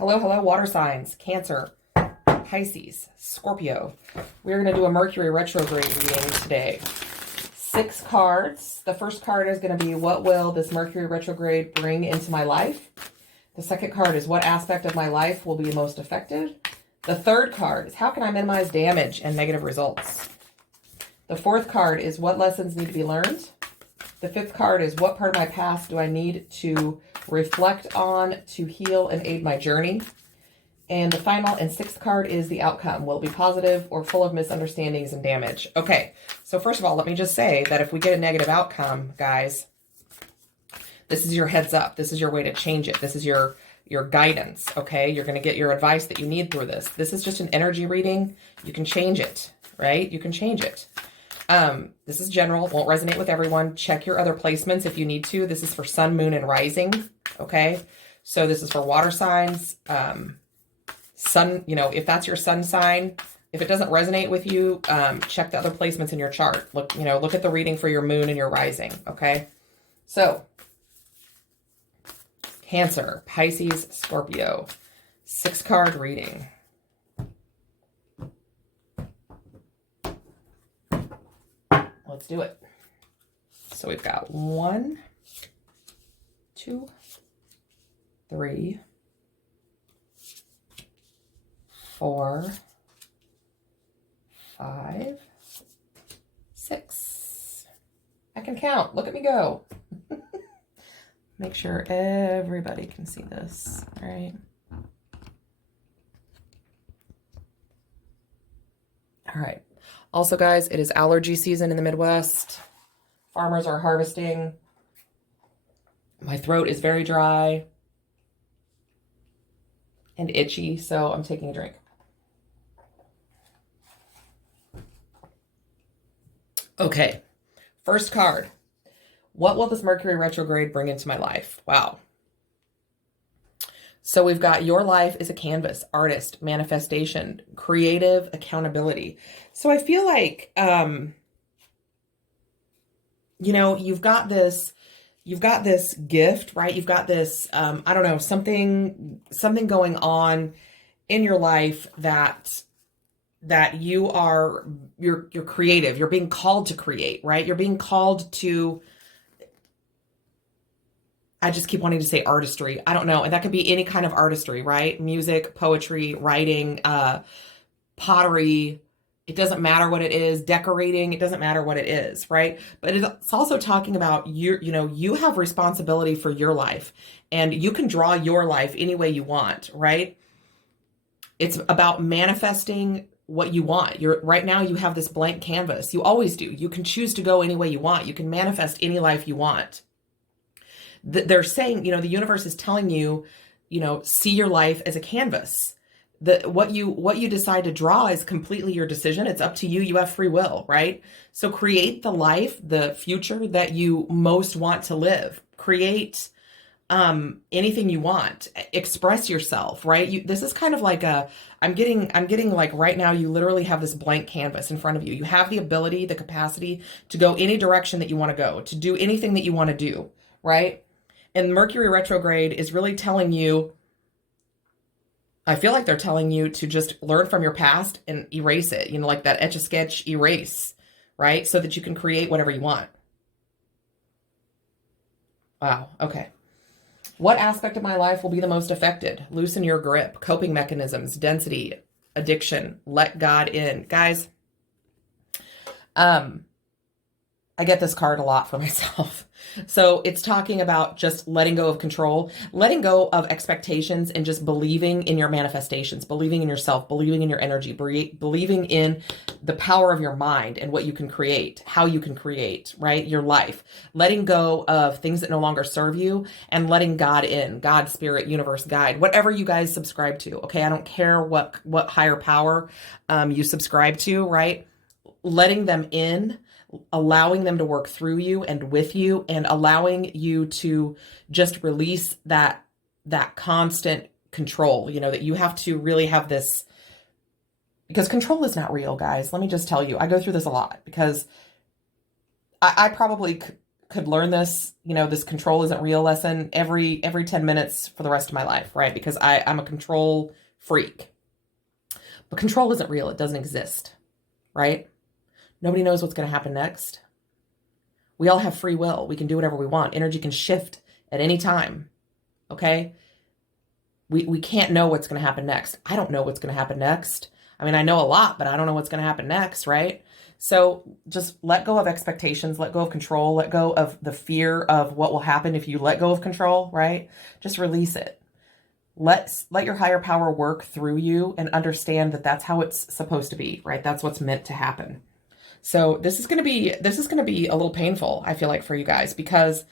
Hello, hello, water signs, Cancer, Pisces, Scorpio. We're going to do a Mercury retrograde reading today. 6 cards. The first card is going to be, what will this Mercury retrograde bring into my life? The second card is, what aspect of my life will be most affected? The third card is, how can I minimize damage and negative results? The fourth card is, what lessons need to be learned? The fifth card is, what part of my past do I need to reflect on to heal and aid my journey? And the final and sixth card is the outcome. Will it be positive or full of misunderstandings and damage? Okay, so first of all, let me just say that if we get a negative outcome, guys, this is your heads up. This is your way to change it. This is your guidance, okay? You're going to get your advice that you need through this. This is just an energy reading. You can change it, right? You can change it. This is general, won't resonate with everyone. Check your other placements if you need to. This is for sun, moon, and rising, okay? So this is for water signs, sun, if that's your sun sign. If it doesn't resonate with you, check the other placements in your chart. Look at the reading for your moon and your rising, okay? So, Cancer, Pisces, Scorpio, 6-card reading. Let's do it. So we've got 1, 2, 3, 4, 5, 6. I can count. Look at me go. Make sure everybody can see this. All right. All right. Also, guys, it is allergy season in the Midwest. Farmers are harvesting. My throat is very dry and itchy, so I'm taking a drink. Okay, first card. What will this Mercury retrograde bring into my life? Wow. So we've got your life is a canvas, artist, manifestation, creative, accountability. So I feel like, you've got this gift, right? You've got this, I don't know, something going on in your life that you're creative. You're being called to create, right? You're being called to, I just keep wanting to say artistry. I don't know. And that could be any kind of artistry, right? Music, poetry, writing, pottery. It doesn't matter what it is. Decorating. It doesn't matter what it is, right? But it's also talking about you have responsibility for your life and you can draw your life any way you want, right? It's about manifesting what you want. Right now you have this blank canvas. You always do. You can choose to go any way you want. You can manifest any life you want. They're saying, the universe is telling you, see your life as a canvas. What you decide to draw is completely your decision. It's up to you. You have free will, right? So create the life, the future that you most want to live. Create anything you want. Express yourself, right? This is kind of like I'm getting like right now you literally have this blank canvas in front of you. You have the ability, the capacity to go any direction that you want to go, to do anything that you want to do, right? And Mercury retrograde is really telling you, I feel like they're telling you to just learn from your past and erase it, like that Etch-a-Sketch erase, right? So that you can create whatever you want. Wow, okay. What aspect of my life will be the most affected? Loosen your grip, coping mechanisms, density, addiction, let God in. Guys, I get this card a lot for myself. So it's talking about just letting go of control, letting go of expectations, and just believing in your manifestations, believing in yourself, believing in your energy, believing in the power of your mind and what you can create, how you can create, right? Your life, letting go of things that no longer serve you and letting God in, God, spirit, universe, guide, whatever you guys subscribe to. Okay. I don't care what higher power, you subscribe to, right? Letting them in, allowing them to work through you and with you, and allowing you to just release that constant control, that you have to really have this, because control is not real, guys. Let me just tell you, I go through this a lot because I probably could learn this, this control isn't real lesson every 10 minutes for the rest of my life, right? Because I'm a control freak. But control isn't real. It doesn't exist, right? Nobody knows what's going to happen next. We all have free will. We can do whatever we want. Energy can shift at any time, okay? We can't know what's going to happen next. I don't know what's going to happen next. I mean, I know a lot, but I don't know what's going to happen next, right? So just let go of expectations, let go of control, let go of the fear of what will happen if you let go of control, right? Just release it. Let your higher power work through you and understand that that's how it's supposed to be, right? That's what's meant to happen. So this is going to be a little painful, I feel like, for you guys, because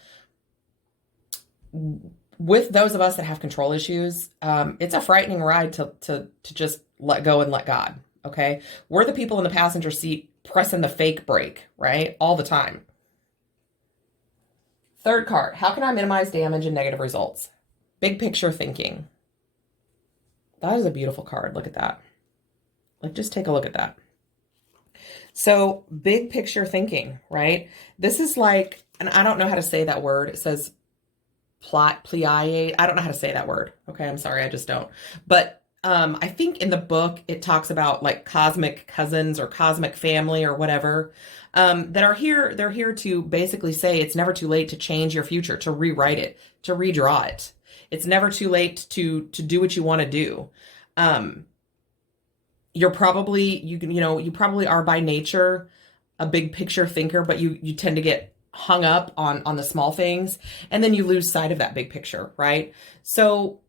with those of us that have control issues, it's a frightening ride to just let go and let God. Okay. We're the people in the passenger seat pressing the fake brake, right? All the time. Third card, how can I minimize damage and negative results? Big picture thinking. That is a beautiful card. Look at that. Like, just take a look at that. So big picture thinking, right? This is like, and I don't know how to say that word. It says pliate. I don't know how to say that word. Okay. I'm sorry. I just don't. But I think in the book, it talks about like cosmic cousins or cosmic family or whatever, that are here. They're here to basically say it's never too late to change your future, to rewrite it, to redraw it. It's never too late to do what you want to do. You're probably, you probably are by nature a big picture thinker, but you tend to get hung up on the small things, and then you lose sight of that big picture, right? So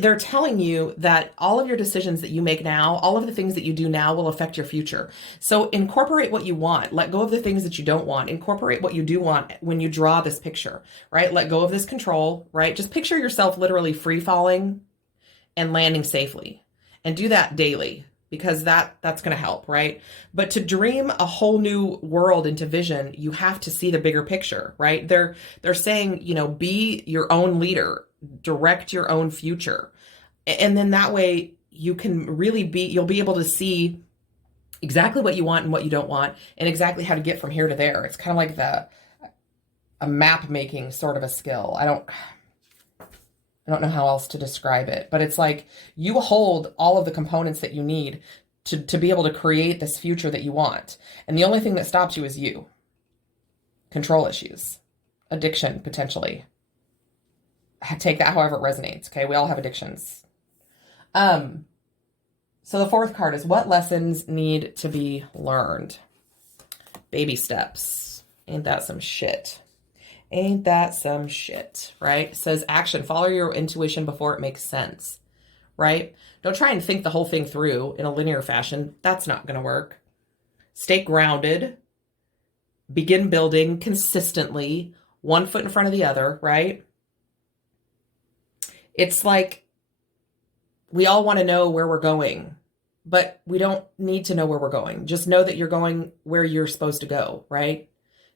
they're telling you that all of your decisions that you make now, all of the things that you do now will affect your future. So incorporate what you want. Let go of the things that you don't want. Incorporate what you do want when you draw this picture, right? Let go of this control, right? Just picture yourself literally free falling and landing safely, and do that daily, because that's going to help, right? But to dream a whole new world into vision, you have to see the bigger picture, right? They're saying, be your own leader, direct your own future. And then that way you can really you'll be able to see exactly what you want and what you don't want, and exactly how to get from here to there. It's kind of like a map making sort of a skill. I don't know how else to describe it, but it's like you hold all of the components that you need to be able to create this future that you want. And the only thing that stops you is you. Control issues, addiction, potentially. Take that however it resonates. Okay. We all have addictions. So the fourth card is, what lessons need to be learned? Baby steps. Ain't that some shit? Ain't that some shit, right? It says action. Follow your intuition before it makes sense, right? Don't try and think the whole thing through in a linear fashion. That's not going to work. Stay grounded. Begin building consistently, one foot in front of the other, right? It's like we all want to know where we're going, but we don't need to know where we're going. Just know that you're going where you're supposed to go, right?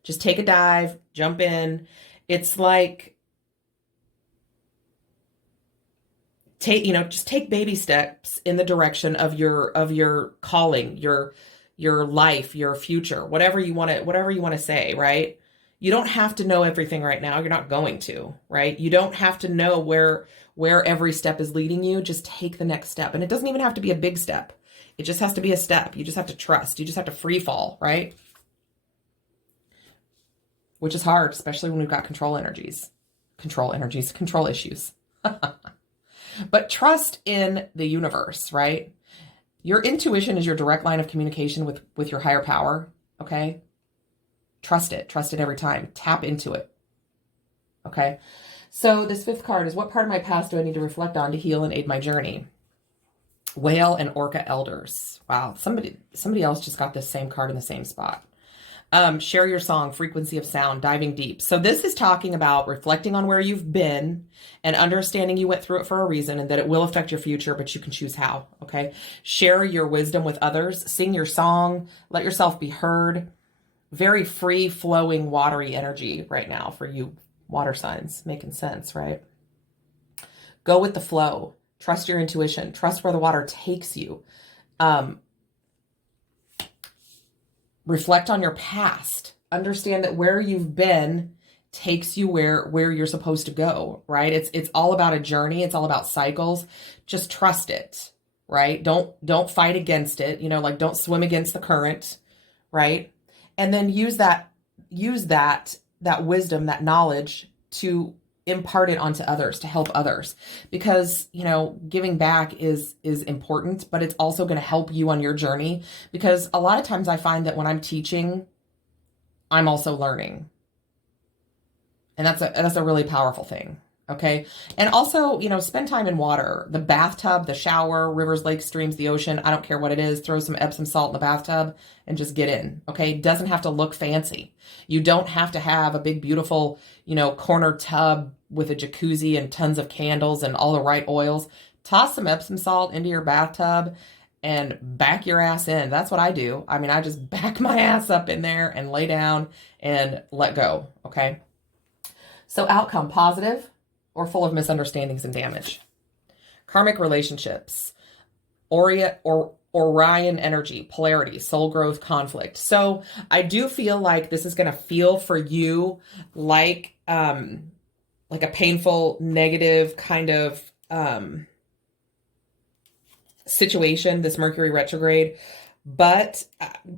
Just take a dive, jump in. It's like, just take baby steps in the direction of your calling, your life, your future, whatever you want to say, right? You don't have to know everything right now. You're not going to, right? You don't have to know where every step is leading you. Just take the next step. And it doesn't even have to be a big step. It just has to be a step. You just have to trust. You just have to free fall, right? Which is hard, especially when we've got control issues. But trust in the universe, right? Your intuition is your direct line of communication with your higher power, okay? Trust it every time. Tap into it, okay? So this fifth card is, what part of my past do I need to reflect on to heal and aid my journey? Whale and Orca elders. Wow, somebody else just got this same card in the same spot. Share your song, frequency of sound, diving deep. So this is talking about reflecting on where you've been and understanding you went through it for a reason and that it will affect your future, but you can choose how, okay? Share your wisdom with others, sing your song, let yourself be heard. Very free flowing, watery energy right now for you water signs. Making sense, right? Go with the flow. Trust your intuition. Trust where the water takes you. Reflect on your past. understand that where you've been takes you where you're supposed to go, right? It's all about a journey. It's all about cycles. Just trust it, right? Don't fight against it. Like don't swim against the current, right? And then use that wisdom, that knowledge to impart it onto others, to help others, because giving back is important, but it's also going to help you on your journey, because a lot of times I find that when I'm teaching, I'm also learning, and that's a really powerful thing. Okay. And also, spend time in water, the bathtub, the shower, rivers, lakes, streams, the ocean. I don't care what it is. Throw some Epsom salt in the bathtub and just get in. Okay. It doesn't have to look fancy. You don't have to have a big, beautiful, corner tub with a jacuzzi and tons of candles and all the right oils. Toss some Epsom salt into your bathtub and back your ass in. That's what I do. I mean, I just back my ass up in there and lay down and let go. Okay. So outcome, positive or full of misunderstandings and damage. Karmic relationships, Orion energy, polarity, soul growth, conflict. So I do feel like this is going to feel for you like a painful, negative kind of situation, this Mercury retrograde, but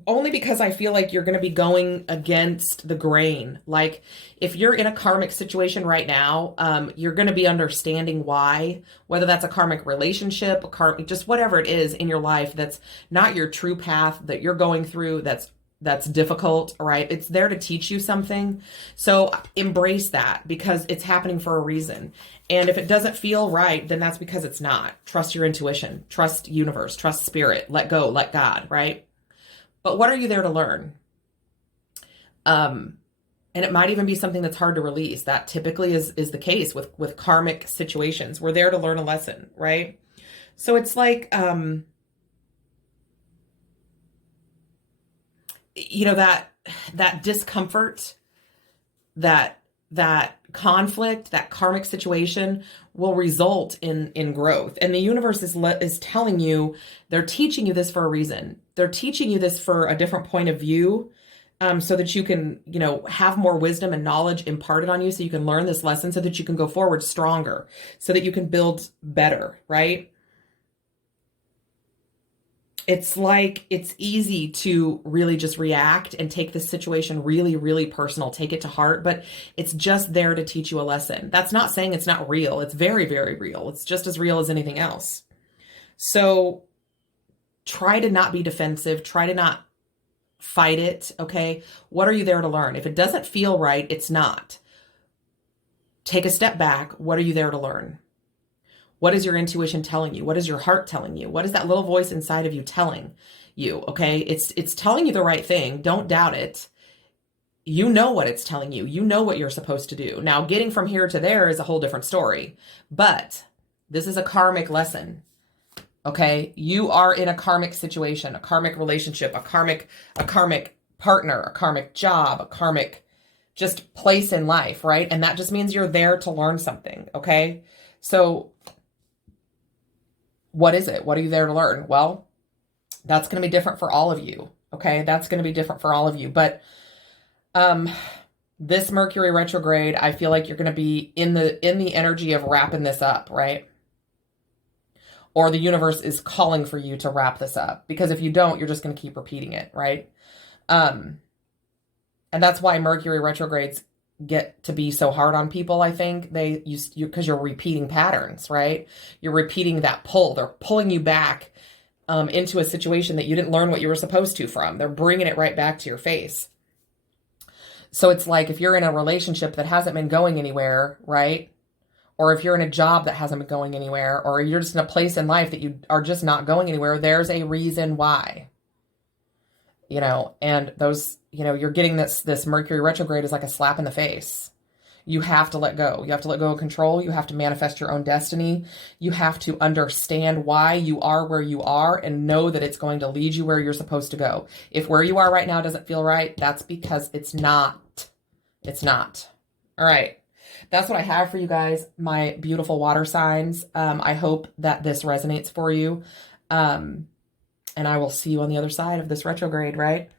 only because I feel like you're going to be going against the grain. Like if you're in a karmic situation right now, you're going to be understanding why, whether that's a karmic relationship, just whatever it is in your life that's not your true path that you're going through, that's difficult, right? It's there to teach you something. So embrace that, because it's happening for a reason. And if it doesn't feel right, then that's because it's not. Trust your intuition, trust universe, trust spirit, let go, let God, right? But what are you there to learn? And it might even be something that's hard to release. That typically is the case with karmic situations. We're there to learn a lesson, right? So it's like, that discomfort, that conflict, that karmic situation will result in growth. And the universe is telling you, they're teaching you this for a reason. They're teaching you this for a different point of view, so that you can, have more wisdom and knowledge imparted on you, so you can learn this lesson, so that you can go forward stronger, so that you can build better, right? It's like, it's easy to really just react and take this situation really, really personal, take it to heart, but it's just there to teach you a lesson. That's not saying it's not real. It's very, very real. It's just as real as anything else. So try to not be defensive. Try to not fight it. Okay. What are you there to learn? If it doesn't feel right, it's not. Take a step back. What are you there to learn? What is your intuition telling you? What is your heart telling you? What is that little voice inside of you telling you? Okay. It's telling you the right thing. Don't doubt it. You know what it's telling you. You know what you're supposed to do. Now, getting from here to there is a whole different story, but this is a karmic lesson. Okay. You are in a karmic situation, a karmic relationship, a karmic partner, a karmic job, a karmic just place in life. Right. And that just means you're there to learn something. Okay. So what is it? What are you there to learn? Well, that's going to be different for all of you. Okay. That's going to be different for all of you. But, this Mercury retrograde, I feel like you're going to be in the energy of wrapping this up, right? Or the universe is calling for you to wrap this up, because if you don't, you're just going to keep repeating it. Right. And that's why Mercury retrogrades get to be so hard on people. I think because you're repeating patterns, right? You're repeating that pull. They're pulling you back into a situation that you didn't learn what you were supposed to from. They're bringing it right back to your face. So it's like, if you're in a relationship that hasn't been going anywhere, right? Or if you're in a job that hasn't been going anywhere, or you're just in a place in life that you are just not going anywhere, there's a reason why. And those, you're getting this Mercury retrograde is like a slap in the face. You have to let go. You have to let go of control. You have to manifest your own destiny. You have to understand why you are where you are and know that it's going to lead you where you're supposed to go. If where you are right now doesn't feel right, that's because it's not. It's not. All right. That's what I have for you guys, my beautiful water signs. I hope that this resonates for you. And I will see you on the other side of this retrograde, right?